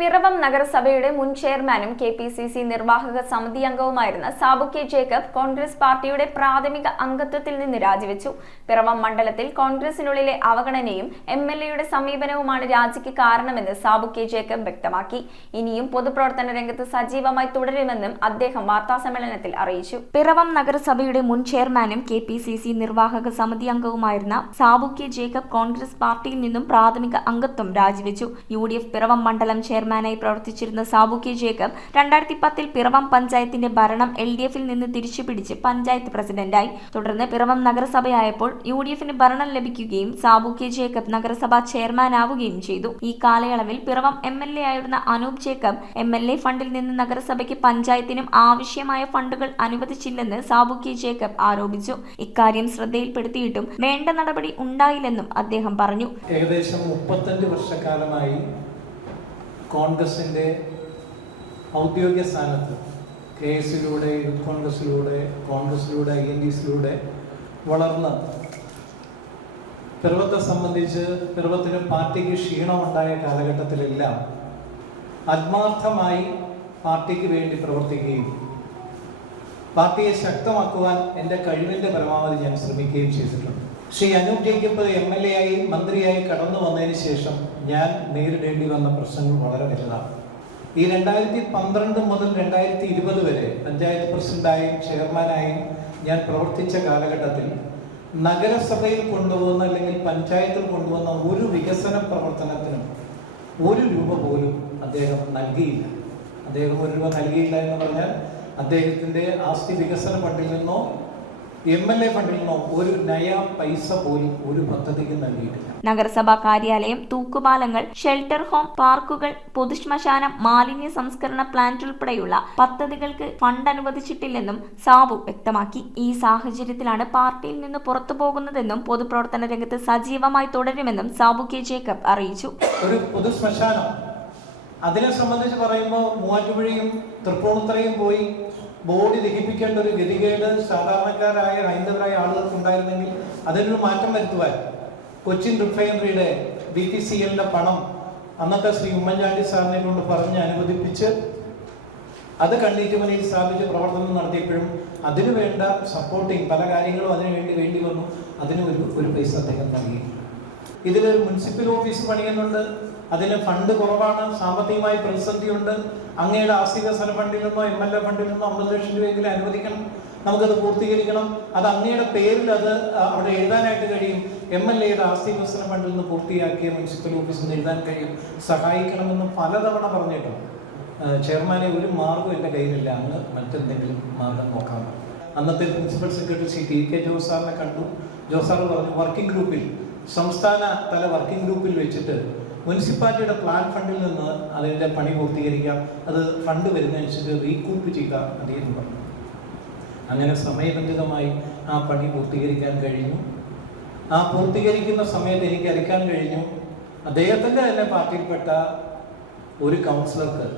പിറവം നഗരസഭയുടെ മുൻ ചെയർമാനും കെപിസിസി നിർവാഹക സമിതി അംഗവുമായിരുന്ന സാബു കെ ജേക്കബ് കോൺഗ്രസ് പാർട്ടിയുടെ പ്രാഥമിക അംഗത്വത്തിൽ നിന്ന് രാജിവെച്ചു. പിറവം മണ്ഡലത്തിൽ കോൺഗ്രസിനുള്ളിലെ അവഗണനയും എംഎൽഎയുടെ സമീപനവുമാണ് രാജിക്ക് കാരണമെന്ന് സാബു കെ ജേക്കബ് വ്യക്തമാക്കി. ഇനിയും പൊതുപ്രവർത്തന രംഗത്ത് സജീവമായി തുടരുമെന്നും അദ്ദേഹം വാർത്താസമ്മേളനത്തിൽ അറിയിച്ചു. പിറവം നഗരസഭയുടെ മുൻ ചെയർമാനും കെപിസിസി നിർവാഹക സമിതി അംഗവുമായിരുന്ന സാബു കെ ജേക്കബ് കോൺഗ്രസ് പാർട്ടിയിൽ നിന്നും പ്രാഥമിക അംഗത്വം രാജിവെച്ചു. യുഡിഎഫ് പിറവം മണ്ഡലം ചെയർമാനായി പ്രവർത്തിച്ചിരുന്ന സാബു കെ ജേക്കബ് 2010 പിറവം പഞ്ചായത്തിന്റെ ഭരണം LDF-ൽ നിന്ന് തിരിച്ചുപിടിച്ച് പഞ്ചായത്ത് പ്രസിഡന്റായി. തുടർന്ന് പിറവം നഗരസഭയായപ്പോൾ UDF-ന് ഭരണം ലഭിക്കുകയും സാബു കെ ജേക്കബ് നഗരസഭാ ചെയർമാനാവുകയും ചെയ്തു. ഈ കാലയളവിൽ പിറവം MLA ആയിരുന്ന അനൂപ് ജേക്കബ് MLA ഫണ്ടിൽ നിന്ന് നഗരസഭയ്ക്ക് പഞ്ചായത്തിനും ആവശ്യമായ ഫണ്ടുകൾ അനുവദിച്ചില്ലെന്ന് സാബു കെ ജേക്കബ് ആരോപിച്ചു. ഇക്കാര്യം ശ്രദ്ധയിൽപ്പെടുത്തിയിട്ടും വേണ്ട നടപടി ഉണ്ടായില്ലെന്നും അദ്ദേഹം പറഞ്ഞു. ഏകദേശം 35 വർഷക്കാലമായി കോൺഗ്രസിൻ്റെ ഔദ്യോഗിക സ്ഥാനത്ത് KS-ലൂടെ യൂത്ത് കോൺഗ്രസിലൂടെ INDസിലൂടെ വളർന്ന് പിറവത്തെ സംബന്ധിച്ച് പിറവത്തിന് പാർട്ടിക്ക് ക്ഷീണമുണ്ടായ കാലഘട്ടത്തിലെല്ലാം ആത്മാർത്ഥമായി പാർട്ടിക്ക് വേണ്ടി പ്രവർത്തിക്കുകയും പാർട്ടിയെ ശക്തമാക്കുവാൻ എൻ്റെ കഴിവിൻ്റെ പരമാവധി ഞാൻ ശ്രമിക്കുകയും ചെയ്തിട്ടുണ്ട്. ശ്രീ അനൂപ് ജേക്കബ് MLA ആയി മന്ത്രിയായി കടന്നു വന്നതിന് ശേഷം ഞാൻ നേരിടേണ്ടി വന്ന പ്രശ്നങ്ങൾ വളരെ വലുതാണ്. ഈ 2012 മുതൽ 2020 വരെ പഞ്ചായത്ത് പ്രസിഡന്റായും ചെയർമാനായും ഞാൻ പ്രവർത്തിച്ച കാലഘട്ടത്തിൽ നഗരസഭയിൽ കൊണ്ടുപോകുന്ന അല്ലെങ്കിൽ പഞ്ചായത്തിൽ കൊണ്ടുവന്ന ഒരു വികസന പ്രവർത്തനത്തിനും 1 രൂപ പോലും അദ്ദേഹം നൽകിയില്ല. അദ്ദേഹം 1 രൂപ നൽകിയില്ല എന്ന് പറഞ്ഞാൽ അദ്ദേഹത്തിൻ്റെ ആസ്തി വികസന ഫണ്ടിൽ നിന്നോ MLA ഫണ്ടിൽ നിന്നോ 1 നയ പൈസ പോലും ഒരു പദ്ധതിക്ക് നൽകിയിട്ടില്ല. നഗരസഭാ കാര്യാലയം, തൂക്കുപാലങ്ങൾ, ഷെൽട്ടർ ഹോം, പാർക്കുകൾ, പൊതുശ്മശാനം, മാലിന്യ സംസ്കരണ പ്ലാന്റ് ഉൾപ്പെടെയുള്ള പദ്ധതികൾക്ക് ഫണ്ട് അനുവദിച്ചിട്ടില്ലെന്നും സാബു വ്യക്തമാക്കി. ഈ സാഹചര്യത്തിലാണ് പാർട്ടിയിൽ നിന്ന് പുറത്തു പോകുന്നതെന്നും പൊതുപ്രവർത്തന രംഗത്ത് സജീവമായി തുടരുമെന്നും സാബു കെ ജേക്കബ് അറിയിച്ചു. ഒരു പൊതുശ്മശാനം അതിനെ സംബന്ധിച്ച് പറയുമ്പോൾ മൂവാറ്റുപുഴയും തൃപ്പൂണിത്തുറയും പോയി ബോഡി ദഹിപ്പിക്കേണ്ട ഒരു ഗതികേട് സാധാരണക്കാരായ ഹൈന്ദവരായ ആളുകൾക്ക് ഉണ്ടായിരുന്നെങ്കിൽ അതിനൊരു മാറ്റം വരുത്തുവാൻ കൊച്ചിൻ റിഫൈനറിയുടെ BPCL-ന്റെ പണം അന്നത്തെ ശ്രീ ഉമ്മൻചാണ്ടി സാറിനെ കൊണ്ട് പറഞ്ഞ് അനുവദിപ്പിച്ച് അത് കണ്ണീറ്റുമലയിൽ സ്ഥാപിച്ച് പ്രവർത്തനം നടത്തിയപ്പോഴും അതിനു വേണ്ട സപ്പോർട്ടിങ് പല കാര്യങ്ങളും അതിനു വേണ്ടി വന്നു. അതിന് ഒരു പൈസ അദ്ദേഹം നൽകിയില്ല. ഇതിലൊരു മുനിസിപ്പൽ ഓഫീസ് പണിയുന്നുണ്ട്, അതിന് ഫണ്ട് കുറവാണ്, സാമ്പത്തികമായി പ്രതിസന്ധിയുണ്ട്. അങ്ങയുടെ ആസ്തി വികസന ഫണ്ടിൽ നിന്നോ MLA ഫണ്ടിൽ നിന്നോ 50 ലക്ഷം രൂപയെങ്കിലും അനുവദിക്കണം, നമുക്കത് പൂർത്തീകരിക്കണം. അത് അങ്ങയുടെ പേരിൽ അത് അവിടെ എഴുതാനായിട്ട് കഴിയും. MLA-യുടെ ആസ്തി വികസന ഫണ്ടിൽ നിന്ന് പൂർത്തിയാക്കിയ മുനിസിപ്പൽ ഓഫീസിൽ നിന്ന് എഴുതാൻ കഴിയും, സഹായിക്കണമെന്ന് പലതവണ പറഞ്ഞിട്ടുണ്ട്. ചെയർമാനെ ഒരു മാർഗം എൻ്റെ കയ്യിലില്ല, അങ്ങ് മറ്റെന്തെങ്കിലും മാർഗം നോക്കാം. അന്നത്തെ principal secretary Shri TK Jose സാറിനെ കണ്ടു. ജോസ് സാർ പറഞ്ഞു വർക്കിംഗ് ഗ്രൂപ്പിൽ, സംസ്ഥാന തല വർക്കിംഗ് ഗ്രൂപ്പിൽ വെച്ചിട്ട് മുനിസിപ്പാലിറ്റിയുടെ പ്ലാൻ ഫണ്ടിൽ നിന്ന് അതിൻ്റെ പണി പൂർത്തീകരിക്കാം, അത് ഫണ്ട് വരുന്നതനുസരിച്ച് റീകൂപ്പ് ചെയ്താൽ മതി എന്ന് പറഞ്ഞു. അങ്ങനെ സമയബന്ധിതമായി ആ പണി പൂർത്തീകരിക്കാൻ കഴിഞ്ഞു. ആ പൂർത്തീകരിക്കുന്ന സമയത്ത് എനിക്ക് അറിയിക്കാൻ കഴിഞ്ഞു അദ്ദേഹത്തിൻ്റെ തന്നെ പാർട്ടിയിൽപ്പെട്ട ഒരു കൗൺസിലർക്ക്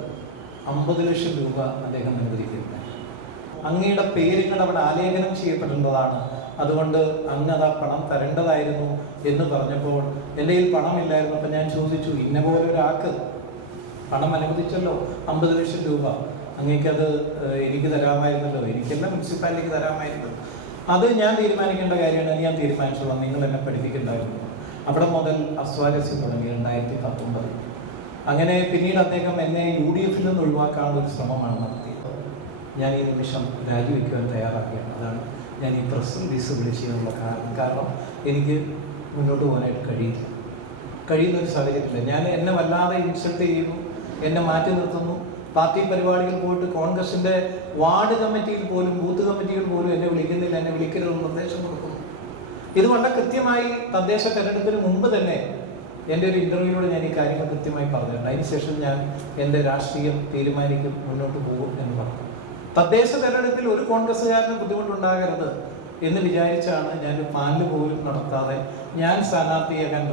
50 ലക്ഷം രൂപ അദ്ദേഹം അനുവദിക്കുന്നു. അങ്ങയുടെ പേരുകൾ അവിടെ ആലേഖനം ചെയ്യപ്പെടേണ്ടതാണ്, അതുകൊണ്ട് അങ്ങ് ആ പണം തരേണ്ടതായിരുന്നു എന്ന് പറഞ്ഞപ്പോൾ എൻ്റെ കയ്യിൽ പണമില്ലായിരുന്നു. അപ്പം ഞാൻ ചോദിച്ചു, ഇന്ന പോലെ ഒരാൾക്ക് പണം അനുവദിച്ചല്ലോ 50 ലക്ഷം രൂപ, അങ്ങേക്കത് എനിക്ക് തരാമായിരുന്നല്ലോ, എനിക്കല്ല മുനിസിപ്പാലിറ്റിക്ക് തരാമായിരുന്നു. അത് ഞാൻ തീരുമാനിക്കേണ്ട കാര്യമാണ്, ഞാൻ തീരുമാനിച്ചോളാം, നിങ്ങൾ എന്നെ പഠിപ്പിക്കണ്ടായിരുന്നു. അവിടെ മുതൽ അസ്വാരസ്യം തുടങ്ങി 2019. അങ്ങനെ പിന്നീട് അദ്ദേഹം എന്നെ UDF-ൽ നിന്ന് ഒഴിവാക്കാനുള്ള ഒരു ശ്രമമാണ് നടത്തിയത്. ഞാൻ ഈ നിമിഷം രാജിവെക്കുവാൻ തയ്യാറാക്കിയാണ്. അതാണ് ഞാൻ ഈ പ്രസ് റിലീസ് വിളിച്ചതിനുള്ള കാരണം എനിക്ക് മുന്നോട്ട് പോകാനായിട്ട് കഴിയുന്നൊരു സാഹചര്യത്തില്ല. എന്നെ വല്ലാതെ ഇൻസൾട്ട് ചെയ്യുന്നു, എന്നെ മാറ്റി നിർത്തുന്നു. പാർട്ടി പരിപാടികൾ പോയിട്ട് കോൺഗ്രസിൻ്റെ വാർഡ് കമ്മിറ്റിയിൽ പോലും ബൂത്ത് കമ്മിറ്റികൾ പോലും എന്നെ വിളിക്കുന്നില്ല, എന്നെ വിളിക്കരുതെന്ന് നിർദ്ദേശം കൊടുക്കുന്നു. ഇത് വളരെ കൃത്യമായി തദ്ദേശ തെരഞ്ഞെടുപ്പിന് മുമ്പ് തന്നെ എൻ്റെ ഒരു ഇൻ്റർവ്യൂവിലൂടെ ഞാൻ ഈ കാര്യങ്ങൾ കൃത്യമായി പറഞ്ഞിട്ടുണ്ട്. അതിനുശേഷം ഞാൻ എൻ്റെ രാഷ്ട്രീയം തീരുമാനിക്കും, മുന്നോട്ട് പോകും എന്ന് പറഞ്ഞു. തദ്ദേശ തെരഞ്ഞെടുപ്പിൽ ഒരു കോൺഗ്രസ്സുകാരന് ബുദ്ധിമുട്ടുണ്ടാകരുത് എന്ന് വിചാരിച്ചാണ് ഞാൻ പാനൽ പോലും നടത്താതെ, ഞാൻ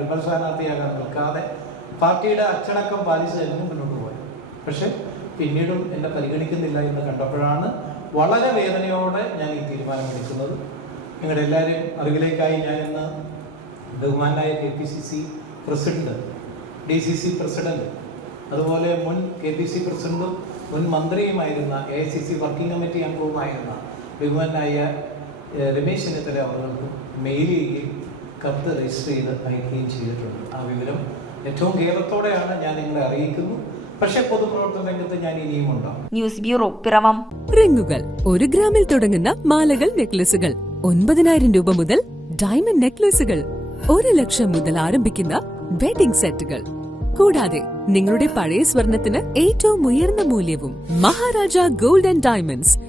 റിബൽ സ്ഥാനാർത്ഥിയാകാൻ നിൽക്കാതെ പാർട്ടിയുടെ അച്ചടക്കം പാലിച്ച് തന്നെ മുന്നോട്ട് പോയത്. പക്ഷെ പിന്നീടും എന്നെ പരിഗണിക്കുന്നില്ല എന്ന് കണ്ടപ്പോഴാണ് വളരെ വേദനയോടെ ഞാൻ ഈ തീരുമാനമെടുക്കുന്നത്. നിങ്ങളുടെ എല്ലാവരെയും അറിവിലേക്കായി ഞാൻ ഇന്ന് ബഹുമാനായ KPCC പ്രസിഡന്റ്, DCC പ്രസിഡന്റ് അതുപോലെ മുൻ KPC പ്രസിഡന്റും മുൻ മന്ത്രിയുമായിരുന്ന AICC വർക്കിംഗ് കമ്മിറ്റി അംഗവുമായിരുന്ന ബഹുമാനായ രമേശ് ചെന്നിത്തല അവർക്ക് മെയിൽ ചെയ്യുകയും കത്ത് രജിസ്റ്റർ ചെയ്ത് അയക്കുകയും ചെയ്തിട്ടുണ്ട്. ആ വിവരം ഏറ്റവും ഖേദത്തോടെയാണ് ഞാൻ നിങ്ങളെ അറിയിക്കുന്നു. പക്ഷേ പൊതുപ്രവർത്തന രംഗത്ത് ഞാൻ ഇനിയും ഉണ്ടാവും. News bureau, Piravom. റിങ്ങുകൾ 1 ഗ്രാമിൽ തുടങ്ങുന്ന മാലകൾ, നെക്ലസുകൾ 9,000 രൂപ മുതൽ ഡയമണ്ട് നെക്ലസുകൾ 1 ലക്ഷം മുതൽ ആരംഭിക്കുന്ന വെഡിംഗ് സെറ്റുകൾ. കൂടാതെ നിങ്ങളുടെ പഴയ സ്വർണത്തിന് ഏറ്റവും ഉയർന്ന മൂല്യവും. Maharaja gold and diamonds,